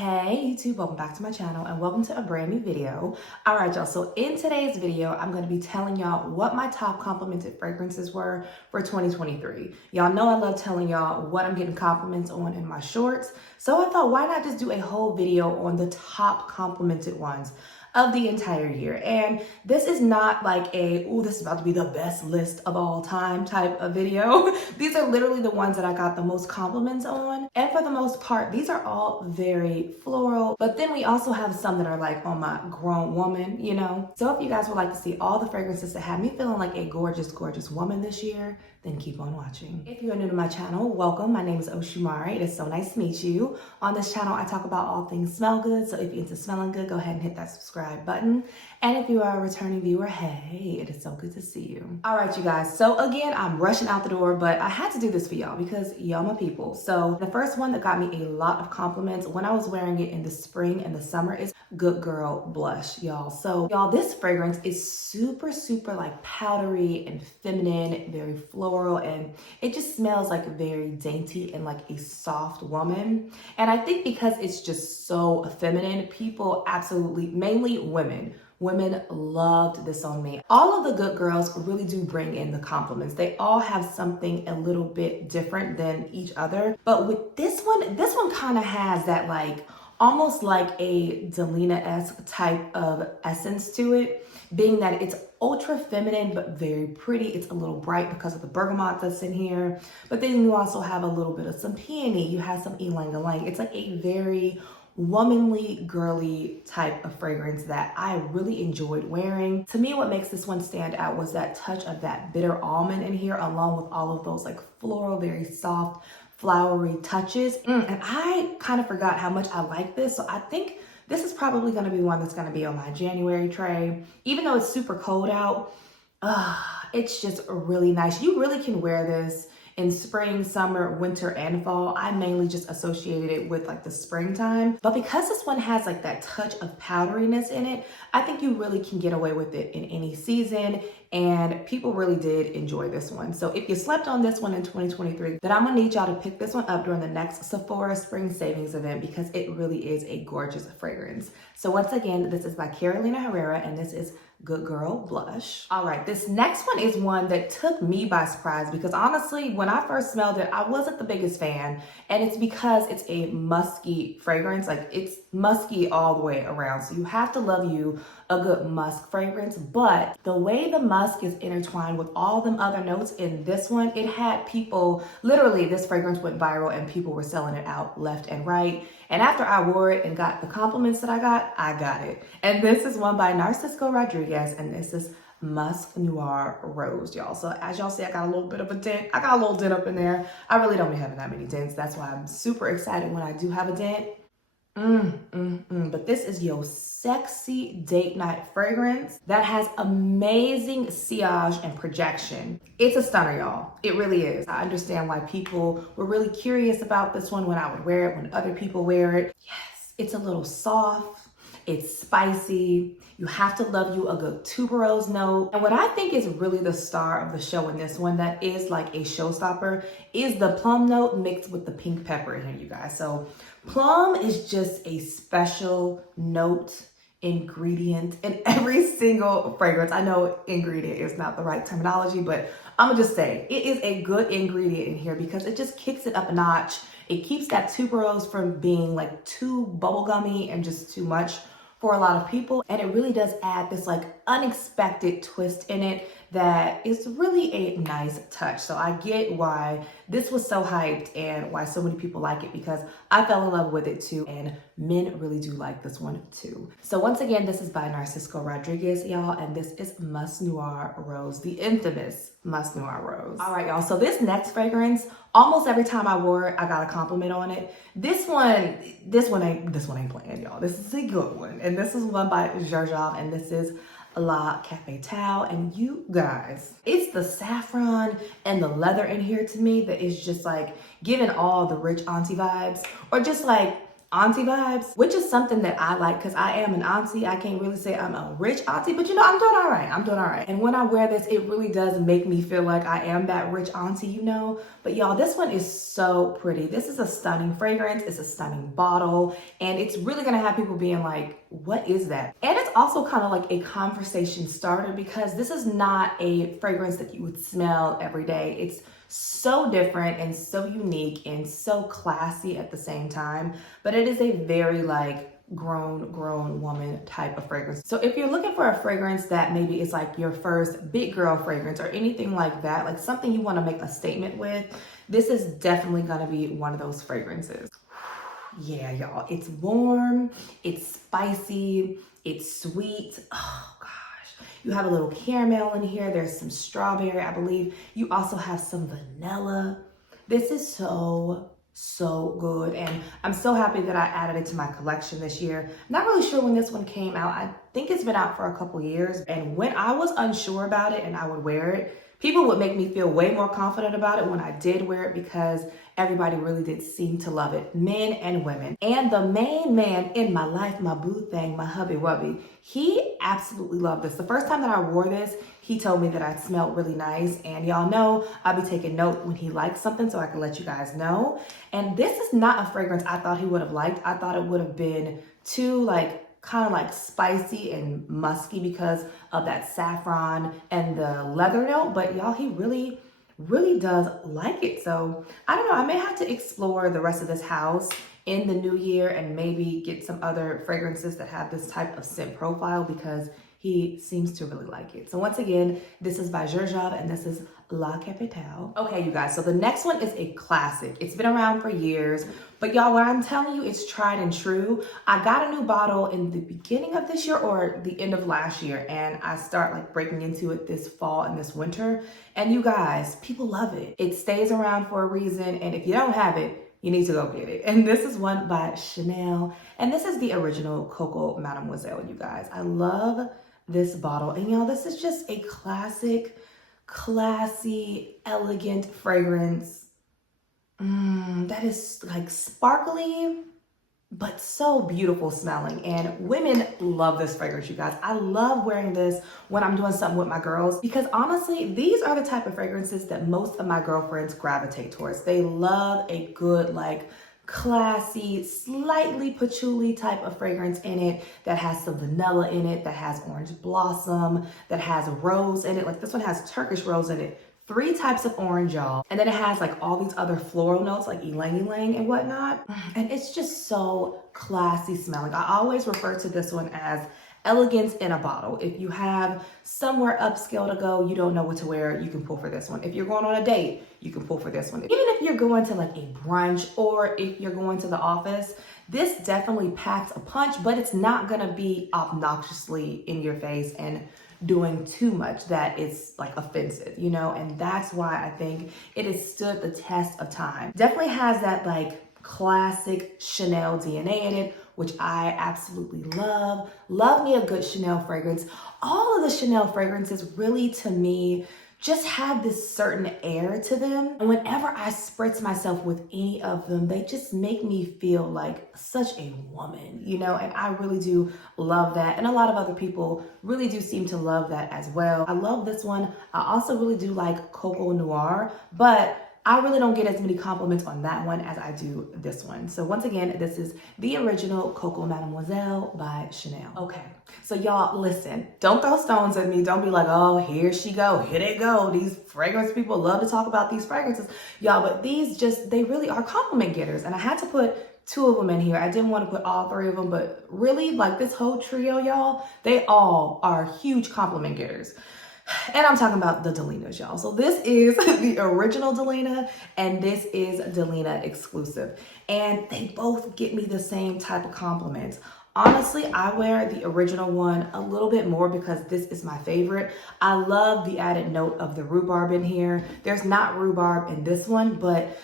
Hey YouTube, welcome back to my channel and welcome to a brand new video. All right, y'all, so in today's video, I'm going to be telling y'all what my top complimented fragrances were for 2023. Y'all know I love telling y'all what I'm getting compliments on in my shorts. So I thought, why not just do a whole video on the top complimented ones of the entire year. And this is not like a, oh, this is about to be the best list of all time type of video. These are literally the ones that I got the most compliments on. And for the most part, these are all very floral. But then we also have some that are like on my grown woman, you know? So if you guys would like to see all the fragrances that have me feeling like a gorgeous, gorgeous woman this year, then keep on watching. If you are new to my channel, welcome. My name is Oshumari. It is so nice to meet you. On this channel, I talk about all things smell good. So if you're into smelling good, go ahead and hit that subscribe button. And if you are a returning viewer, hey, it is so good to see you. All right, you guys. So again, I'm rushing out the door, but I had to do this for y'all because y'all my people. So the first one that got me a lot of compliments when I was wearing it in the spring and the summer is Good Girl Blush, y'all. So y'all, this fragrance is super, super like powdery and feminine, very floral, and it just smells like very dainty and like a soft woman. And I think because it's just so feminine, people absolutely, mainly women loved this on me. All of the good girls really do bring in the compliments. They all have something a little bit different than each other. But with this one kind of has that like, almost like a Delina-esque type of essence to it, being that it's ultra feminine, but very pretty. It's a little bright because of the bergamot that's in here. But then you also have a little bit of some peony. You have some ylang-ylang. It's like a very womanly, girly type of fragrance that I really enjoyed wearing. To me, what makes this one stand out was that touch of that bitter almond in here, along with all of those like floral, very soft, flowery touches. And I kind of forgot how much I like this. So I think this is probably going to be one that's going to be on my January tray. Even though it's super cold out, it's just really nice. You really can wear this in spring, summer, winter, and fall. I mainly just associated it with like the springtime. But because this one has like that touch of powderiness in it, I think you really can get away with it in any season. And people really did enjoy this one. So if you slept on this one in 2023, then I'm gonna need y'all to pick this one up during the next Sephora Spring Savings event because it really is a gorgeous fragrance. So once again, this is by Herrera and this is Good Girl Blush. All right, this next one is one that took me by surprise because honestly, when I first smelled it, I wasn't the biggest fan. And it's because it's a musky fragrance. Like it's musky all the way around. So you have to love you a good musk fragrance, but the way the musk is intertwined with all them other notes in this one, it had people, literally this fragrance went viral and people were selling it out left and right. And after I wore it and got the compliments that I got it. And this is one by Narcissco Rodriguez, and this is Musc Noir Rose, y'all. So as y'all see, I got a little bit of a dent. I got a little dent up in there. I really don't be having that many dents. That's why I'm super excited when I do have a dent. But this is your sexy date night fragrance that has amazing sillage and projection. It's a stunner, y'all. It really is. I understand why people were really curious about this one when I would wear it, when other people wear it. Yes, it's a little soft. It's spicy. You have to love you a good tuberose note. And what I think is really the star of the show in this one that is like a showstopper is the plum note mixed with the pink pepper in here, you guys. So plum is just a special note ingredient in every single fragrance. I know ingredient is not the right terminology, but I'm gonna just say it is a good ingredient in here because it just kicks it up a notch. It keeps that tuberose from being like too bubblegummy and just too much for a lot of people. And it really does add this like unexpected twist in it that is really a nice touch. So I get why this was so hyped and why so many people like it because I fell in love with it too. And men really do like this one too. So once again, this is by Narcissco Rodriguez, y'all. And this is Musc Noir Rose, the infamous Musc Noir Rose. All right, y'all. So this next fragrance, almost every time I wore it, I got a compliment on it. This one ain't playing, y'all. This is a good one. And this is one by Xerjoff, and this is Caf Tow. And you guys, it's the saffron and the leather in here to me that is just like giving all the rich auntie vibes, or just like auntie vibes, which is something that I like because I am an auntie. I can't really say I'm a rich auntie, but you know, I'm doing all right. I'm doing all right. And when I wear this, it really does make me feel like I am that rich auntie, you know. But y'all, this one is so pretty. This is a stunning fragrance. It's a stunning bottle, and it's really gonna have people being like, what is that? And it's also kind of like a conversation starter because this is not a fragrance that you would smell every day. It's so different and so unique and so classy at the same time, but it is a very like grown woman type of fragrance. So if you're looking for a fragrance that maybe is like your first big girl fragrance or anything like that, like something you want to make a statement with, this is definitely going to be one of those fragrances. Yeah, y'all, it's warm, it's spicy, it's sweet. Oh gosh, you have a little caramel in here. There's some strawberry, I believe. You also have some vanilla. This is so good, and I'm so happy that I added it to my collection this year. Not really sure when this one came out. I think it's been out for a couple years, and when I was unsure about it and I would wear it, people would make me feel way more confident about it when I did wear it because everybody really did seem to love it, men and women. And the main man in my life, my boo thing, my hubby wubby, he absolutely loved this. The first time that I wore this, he told me that I smelled really nice. And y'all know I'll be taking note when he likes something so I can let you guys know. And this is not a fragrance I thought he would have liked. I thought it would have been too like kind of like spicy and musky because of that saffron and the leather note, but y'all, he really does like it. So I don't know, I may have to explore the rest of this house in the new year and maybe get some other fragrances that have this type of scent profile because he seems to really like it. So once again, this is by Xerjoff and this is La Capitale. Okay, you guys, so the next one is a classic. It's been around for years, but y'all, what I'm telling you, it's tried and true. I got a new bottle in the beginning of this year or the end of last year, and I start like breaking into it this fall and this winter. And you guys, people love it. It stays around for a reason, and if you don't have it, you need to go get it. And this is one by Chanel, and this is the original Coco Mademoiselle, you guys. I love this bottle, and y'all, this is just a classic, classy, elegant fragrance that is like sparkly but so beautiful smelling, and women love this fragrance, you guys. I love wearing this when I'm doing something with my girls because honestly, these are the type of fragrances that most of my girlfriends gravitate towards. They love a good like classy, slightly patchouli type of fragrance in it that has some vanilla in it, that has orange blossom, that has rose in it. Like this one has Turkish rose in it. 3 types of orange, y'all. And then it has like all these other floral notes like ylang ylang and whatnot. And it's just so classy smelling. I always refer to this one as elegance in a bottle. If you have somewhere upscale to go, you don't know what to wear, you can pull for this one. If you're going on a date, you can pull for this one. Even if you're going to like a brunch or if you're going to the office, this definitely packs a punch, but it's not gonna be obnoxiously in your face and doing too much that it's like offensive, you know? And that's why I think it has stood the test of time. Definitely has that like classic Chanel DNA in it, which I absolutely love. Love me a good Chanel fragrance. All of the Chanel fragrances really, to me, just have this certain air to them. And whenever I spritz myself with any of them, they just make me feel like such a woman, you know? And I really do love that. And a lot of other people really do seem to love that as well. I love this one. I also really do like Coco Noir, but I really don't get as many compliments on that one as I do this one. So once again, this is the original Coco Mademoiselle by Chanel. Okay, so y'all listen, don't throw stones at me. Don't be like, oh, here she go, here they go. These fragrance people love to talk about these fragrances. Y'all, but these just, they really are compliment getters. And I had to put 2 of them in here. I didn't want to put all 3 of them, but really like this whole trio, y'all, they all are huge compliment getters. And I'm talking about the Delinas, y'all. So this is the original Delina, and this is Delina Exclusive. And they both get me the same type of compliments. Honestly, I wear the original one a little bit more because this is my favorite. I love the added note of the rhubarb in here. There's not rhubarb in this one, but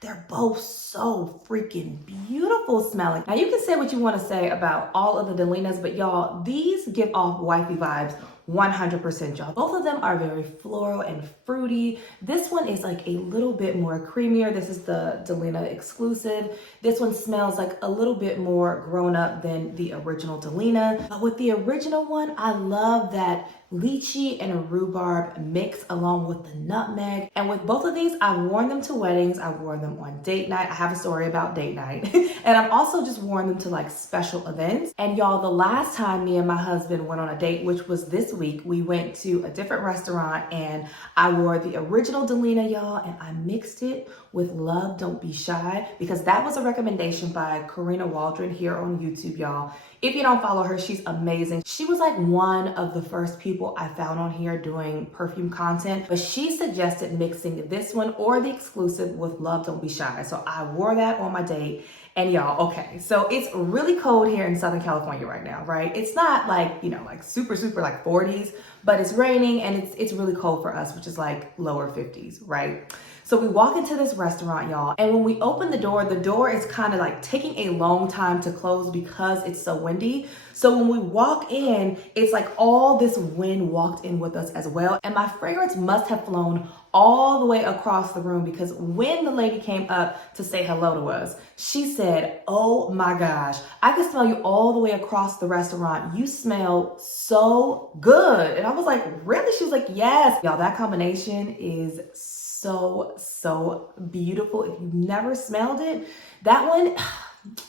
they're both so freaking beautiful smelling. Now you can say what you want to say about all of the Delinas, but y'all, these give off wifey vibes 100%, y'all. Both of them are very floral and fruity. This one is like a little bit more creamier. This is the Delina Exclusive. This one smells like a little bit more grown up than the original Delina. But with the original one, I love that lychee and a rhubarb mix along with the nutmeg. And with both of these, I've worn them to weddings. I've worn them on date night. I have a story about date night. And I've also just worn them to like special events. And y'all, the last time me and my husband went on a date, which was this week, we went to a different restaurant and I wore the original Delina, y'all, and I mixed it with Love Don't Be Shy because that was a recommendation by Karina Waldron here on YouTube, y'all. If you don't follow her, she's amazing. She was like one of the first people I found on here doing perfume content, but she suggested mixing this one or the Exclusive with Love Don't Be Shy. So I wore that on my date. And y'all, okay, so it's really cold here in Southern California right now, right? It's not like, you know, like super like 40s, but it's raining and it's really cold for us, which is like lower 50s, right? So we walk into this restaurant, y'all, and when we open the door is kind of like taking a long time to close because it's so windy. So when we walk in, it's like all this wind walked in with us as well. And my fragrance must have flown all the way across the room because when the lady came up to say hello to us, she said, "Oh my gosh, I can smell you all the way across the restaurant. You smell so good." And I was like, "Really?" She was like, "Yes." Y'all, that combination is so beautiful. If you've never smelled it, that one,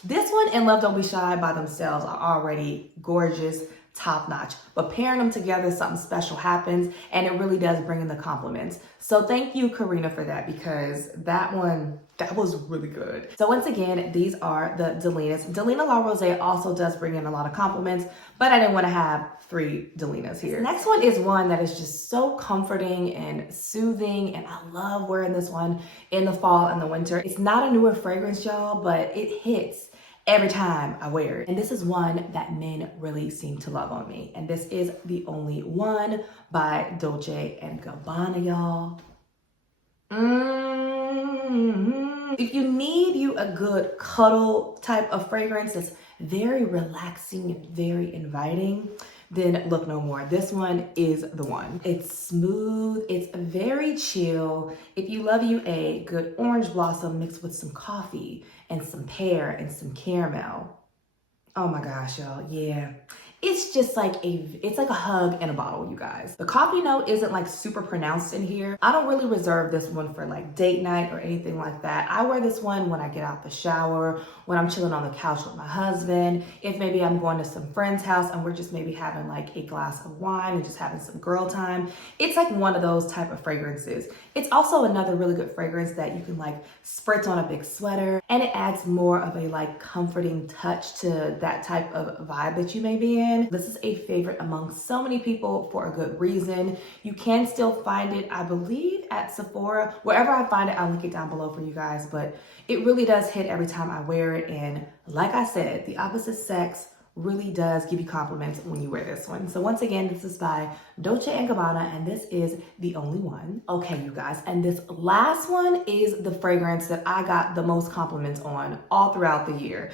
this one and Love Don't Be Shy by themselves are already gorgeous, top notch. But pairing them together, something special happens and it really does bring in the compliments. So thank you, Karina, for that because that was really good. So once again, these are the Delinas. Delina La Rose also does bring in a lot of compliments, but I didn't want to have 3 Delinas here. This next one is one that is just so comforting and soothing, and I love wearing this one in the fall and the winter. It's not a newer fragrance, y'all, but it hits every time I wear it. And this is one that men really seem to love on me. And this is The Only One by Dolce & Gabbana, y'all. If you need you a good cuddle type of fragrance that's very relaxing and very inviting, then look no more. This one is the one. It's smooth, it's very chill. If you love you a good orange blossom mixed with some coffee and some pear and some caramel. Oh my gosh, y'all, yeah. It's just like it's like a hug in a bottle, you guys. The coffee note isn't like super pronounced in here. I don't really reserve this one for like date night or anything like that. I wear this one when I get out the shower, when I'm chilling on the couch with my husband, if maybe I'm going to some friend's house and we're just maybe having like a glass of wine and just having some girl time. It's like one of those type of fragrances. It's also another really good fragrance that you can like spritz on a big sweater and it adds more of a like comforting touch to that type of vibe that you may be in. This is a favorite among so many people for a good reason. You can still find it, I believe, at Sephora. Wherever I find it, I'll link it down below for you guys, but it really does hit every time I wear it. And like I said, the opposite sex really does give you compliments when you wear this one. So once again, this is by Dolce & Gabbana and this is The Only One. Okay, you guys, and this last one is the fragrance that I got the most compliments on all throughout the year.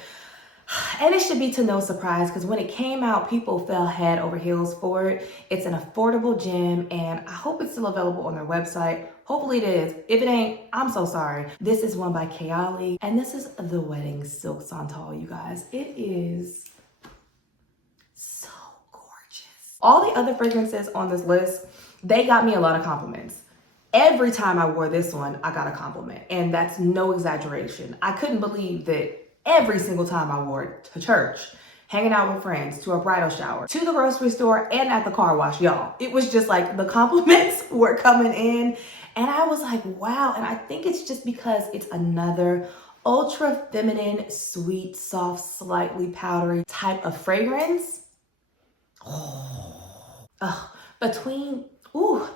And it should be to no surprise because when it came out, people fell head over heels for it. It's an affordable gem and I hope it's still available on their website. Hopefully it is. If it ain't, I'm so sorry. This is one by Kayali and this is the Wedding Silk Santal, you guys. It is so gorgeous. All the other fragrances on this list, they got me a lot of compliments. Every time I wore this one, I got a compliment and that's no exaggeration. I couldn't believe that every single time I wore it to church, hanging out with friends, to a bridal shower, to the grocery store, and at the car wash, y'all. It was just like the compliments were coming in and I was like, wow. And I think it's just because it's another ultra feminine, sweet, soft, slightly powdery type of fragrance. Between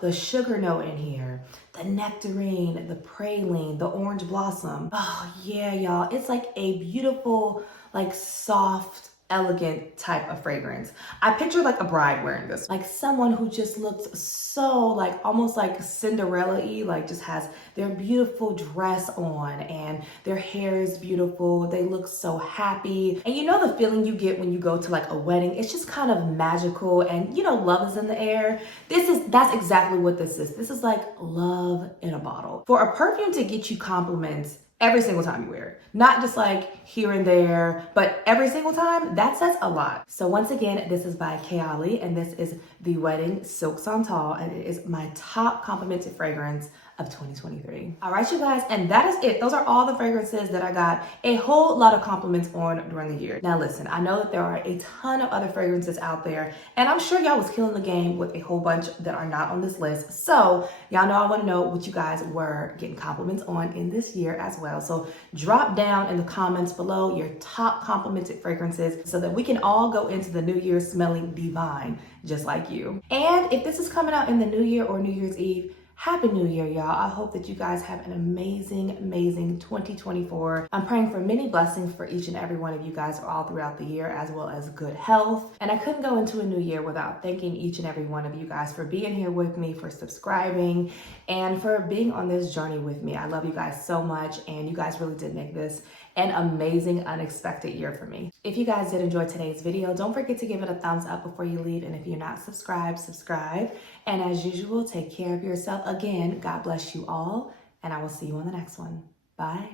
the sugar note in here, the nectarine, the praline, the orange blossom. Oh yeah, y'all. It's like a beautiful, like soft, elegant type of fragrance. I picture like a bride wearing this, like someone who just looks so like almost like Cinderella-y, like just has their beautiful dress on and their hair is beautiful. They look so happy. And you know the feeling you get when you go to like a wedding, it's just kind of magical and you know, love is in the air. That's exactly what this is. This is like love in a bottle. For a perfume to get you compliments every single time you wear it, not just like here and there, but every single time, that says a lot. So once again, this is by Kayali, and this is the Wedding Silk Santal, and it is my top complimented fragrance of 2023. All right, you guys, and that is it. Those are all the fragrances that I got a whole lot of compliments on during the year. Now listen, I know that there are a ton of other fragrances out there, and I'm sure y'all was killing the game with a whole bunch that are not on this list. So y'all know I want to know what you guys were getting compliments on in this year as well. So drop down in the comments below your top complimented fragrances so that we can all go into the new year smelling divine, just like you. And if this is coming out in the new year or New Year's Eve, Happy New Year, y'all. I hope that you guys have an amazing, amazing 2024. I'm praying for many blessings for each and every one of you guys all throughout the year, as well as good health. And I couldn't go into a new year without thanking each and every one of you guys for being here with me, for subscribing, and for being on this journey with me. I love you guys so much, and you guys really did make this an amazing, unexpected year for me. If you guys did enjoy today's video, don't forget to give it a thumbs up before you leave. And if you're not subscribed, subscribe. And as usual, take care of yourself. Again, God bless you all, and I will see you on the next one. Bye.